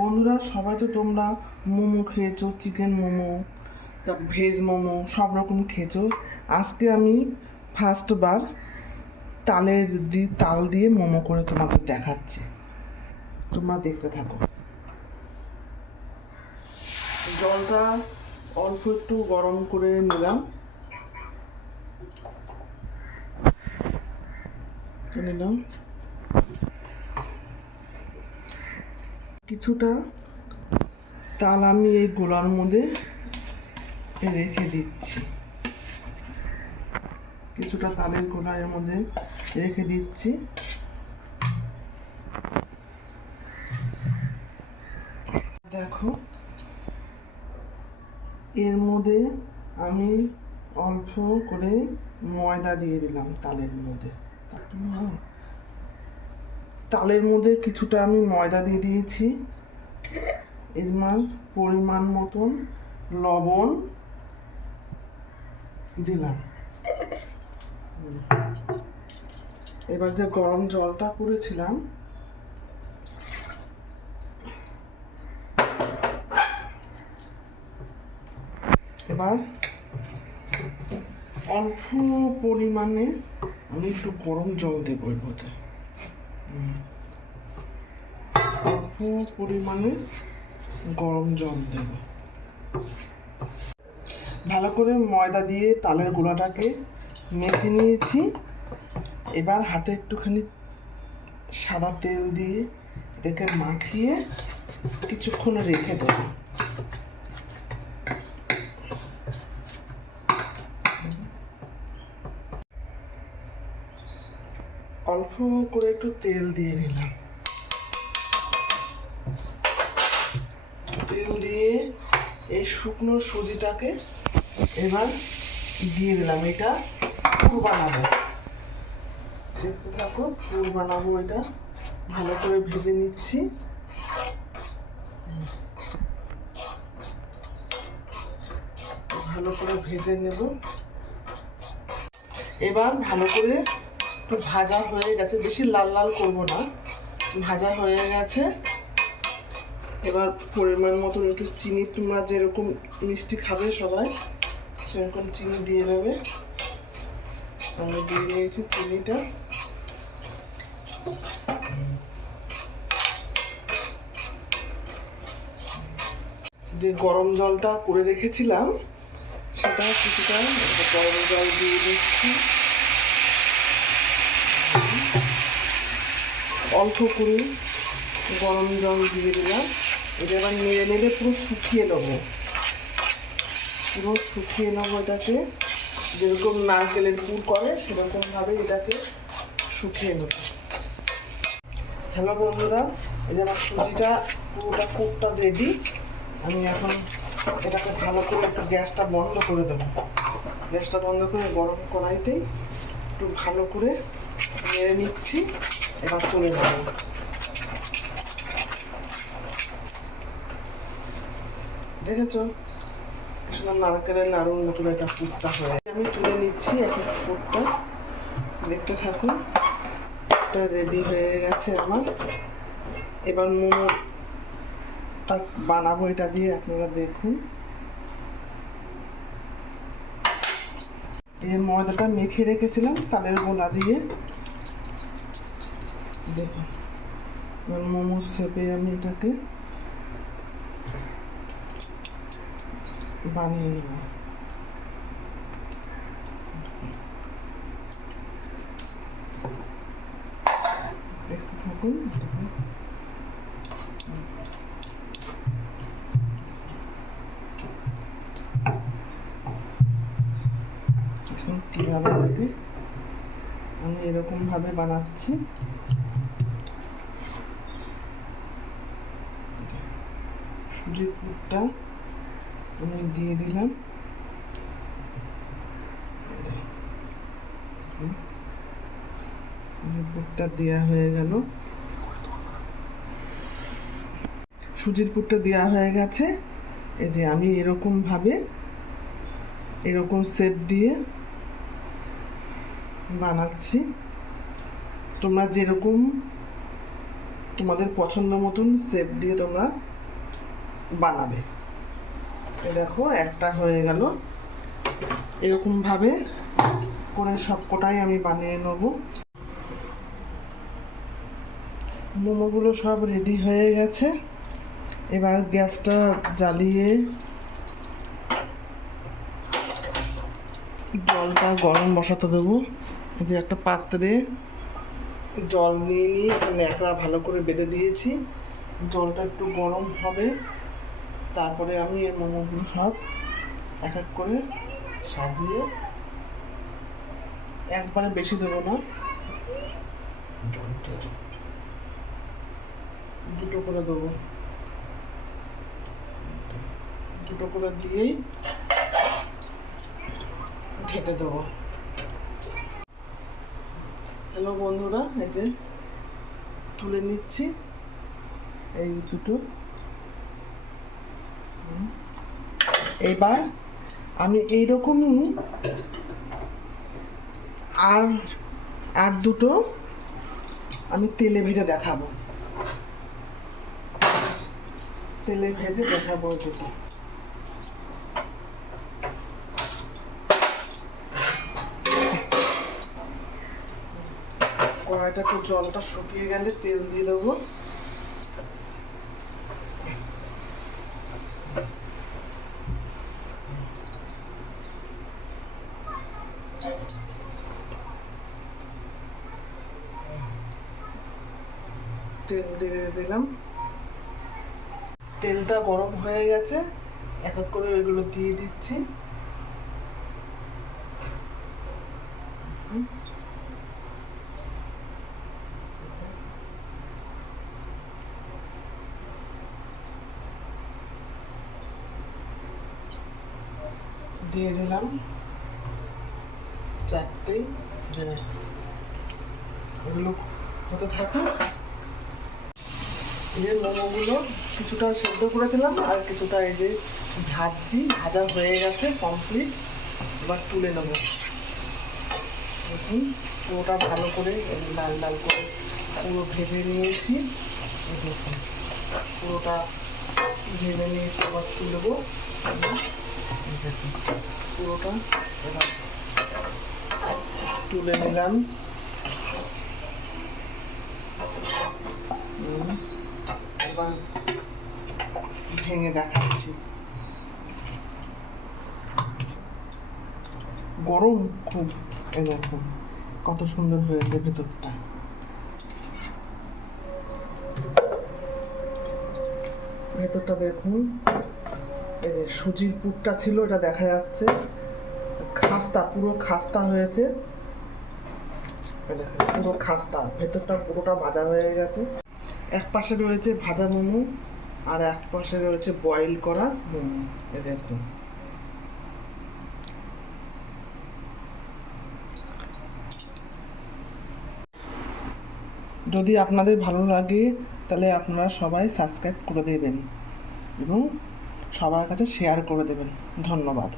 বন্ধুরা, সবাই তো তোমরা মোমো খেয়েছো চিকেন মোমো, তা ভেজ মোমো, সব রকম খেয়েছো। আজকে আমি ফার্স্টবার তালের দি, তাল দিয়ে মোমো করে তোমাদের দেখাচ্ছি। তোমরা দেখতে থাকো। জলটা অল্প একটু গরম করে নিলাম। নিলাম। কিছুটা তাল আমি এই গোলার মধ্যে রেখে দিচ্ছি। কিছুটা তালের গোলা এর মধ্যে রেখে দিচ্ছি। দেখো, এর মধ্যে আমি অল্প করে ময়দা দিয়ে দিলাম তালের মধ্যে। তালের মধ্যে কিছুটা আমি ময়দা দিয়ে দিয়েছি এর পরিমাণ মতন লবণ দিলাম এবার যে গরম জলটা করেছিলাম, এবার অল্প পরিমাণে আমি একটু গরম জল দেবো এর মধ্যে। অল্প পরিমাণে গরম জল দেবে। ভালো করে ময়দা দিয়ে তালের গোড়াটাকে মেখে নিয়েছি। এবার হাতে একটুখানি সাদা তেল দিয়ে এটাকে মাখিয়ে কিছুক্ষণ রেখে দেবো। অল্প করে একটু তেল দিয়ে নিলাম। তেল দিয়ে এই শুকনো সুজিটাকে এবার দিয়ে দিলাম। এটা পুর বানাবো। দেখতে থাকো, পুর বানাবো এটা। ভালো করে ভেজে নিচ্ছি। ভালো করে ভেজে নেব। এবার ভালো করে একটু ভাজা হয়ে গেছে, বেশি লাল লাল করব না। ভাজা হয়ে গেছে। এবার পরিমাণ মতন একটু চিনি, তোমরা যেরকম মিষ্টি খাবে সবাই, সেরকম চিনি দিয়ে দেবে আমি দিয়ে দিয়েছি চিনিটা। যে গরম জলটা করে রেখেছিলাম, সেটা কিছুটা গরম জল দিয়ে দিচ্ছি। অল্প করে গরম জল দিয়ে দিলাম। এটা এবার নেড়ে নেড়ে পুরো শুকিয়ে নেব। পুরো শুকিয়ে নেব এটাকে যেরকম নারকেলের পুর করে, সেরকমভাবে এটাকে শুকিয়ে নেব। হ্যালো বন্ধুরা, এই যে আমার সুজিটা, পুরোটা কুকটা রেডি আমি এখন এটাকে ভালো করে একটু গ্যাসটা বন্ধ করে দেবো। গ্যাসটা বন্ধ করে গরম কড়াইতেই একটু ভালো করে নেড়ে নিচ্ছি, এবার তুলে নেব। দেখেছ? সুন্দর নারকেলের নাড়ুর মতন একটা পুরটা হয়ে আমি তুলে নিচ্ছি এক এক পুরটা দেখতে থাকুন এটা রেডি হয়ে গেছে আমার। এবার মোমোটা বানাবো এটা দিয়ে, আপনারা দেখুন। এই ময়দাটা মেখে রেখেছিলাম, তালের গোলা দিয়ে। দেখুন মোমো শেপে আমি এটাকে বানিয়ে নেব। দেখতে থাকুন কীভাবে এটাকে আমি এরকম ভাবে বানাচ্ছি। সুজির পুরটা আমি দিয়ে দিলাম। পুরটা দেওয়া হয়ে গেল। সুজির পুরটা দেওয়া হয়ে গেছে। এই যে আমি এরকম ভাবে এরকম সেপ দিয়ে বানাচ্ছি। তোমরা যেরকম তোমাদের পছন্দ মতন শেপ দিয়ে তোমরা বানাবে। দেখো, একটা হয়ে গেল। এরকমভাবে করে সব কটাই আমি বানিয়ে নেব। মোমোগুলো সব রেডি হয়ে গেছে। এবার গ্যাসটা জ্বালিয়ে জলটা গরম বসাতে দেবো। এই যে একটা পাত্রে জল নিয়ে নিয়ে ন্যাকড়া ভালো করে বেঁধে দিয়েছি। জলটা একটু গরম হবে। তারপরে আমি এই মোমোগুলো সব এক এক করে সাজিয়ে একবারে বেশি দেবো না। দুটো করে দেবো। দুটো করে দিয়েই ঢেকে দেবো। হ্যালো বন্ধুরা, এই যে তুলে নিচ্ছি। এই দুটো। এবার আমি এইরকমই আর আর দুটো আমি তেলে ভেজে দেখাবো। তেলে ভেজে দেখাবো দুটো। কড়াইটা একটু জলটা শুকিয়ে গেলে তেল দিয়ে দেবো। তেল দিয়ে দিলাম। তেলটা গরম হয়ে গেছে। এক এক করে ওইগুলো দিয়ে দিচ্ছি। দিয়ে দিলাম। চারটেই ব্যাস। ওগুলো হতে থাকুক। এই যে মোমোগুলো কিছুটা সেদ্ধ করেছিলাম আর কিছুটা এই যে ভাজছি ভাজা হয়ে গেছে কমপ্লিট এবার তুলে নেব। দেখুন, পুরোটা ভালো করে লাল লাল করে পুরো ভেজে নিয়েছি। দেখুন, পুরোটা এবার তুলবো এই দেখুন পুরোটা এবার তুলে নিলাম। এবার ভেঙে দেখাচ্ছি। গরম খুব এ দেখুন কত সুন্দর হয়েছে ভেতরটা। ভেতরটা দেখুন। এই যে সুজির পুরটা ছিল, এটা দেখা যাচ্ছে। খাস্তা, পুরো খাস্তা হয়েছে। পুরো খাস্তা। ভেতরটা পুরোটা ভাজা হয়ে গেছে। এক পাশে রয়েছে ভাজা মোমো, আর এক পাশে রয়েছে বয়েল করা মোমো। এ দেখুন। যদি আপনাদের ভালো লাগে তাহলে আপনারা সবাই সাবস্ক্রাইব করে দেবেন এবং সবার কাছে শেয়ার করে দেবেন। ধন্যবাদ।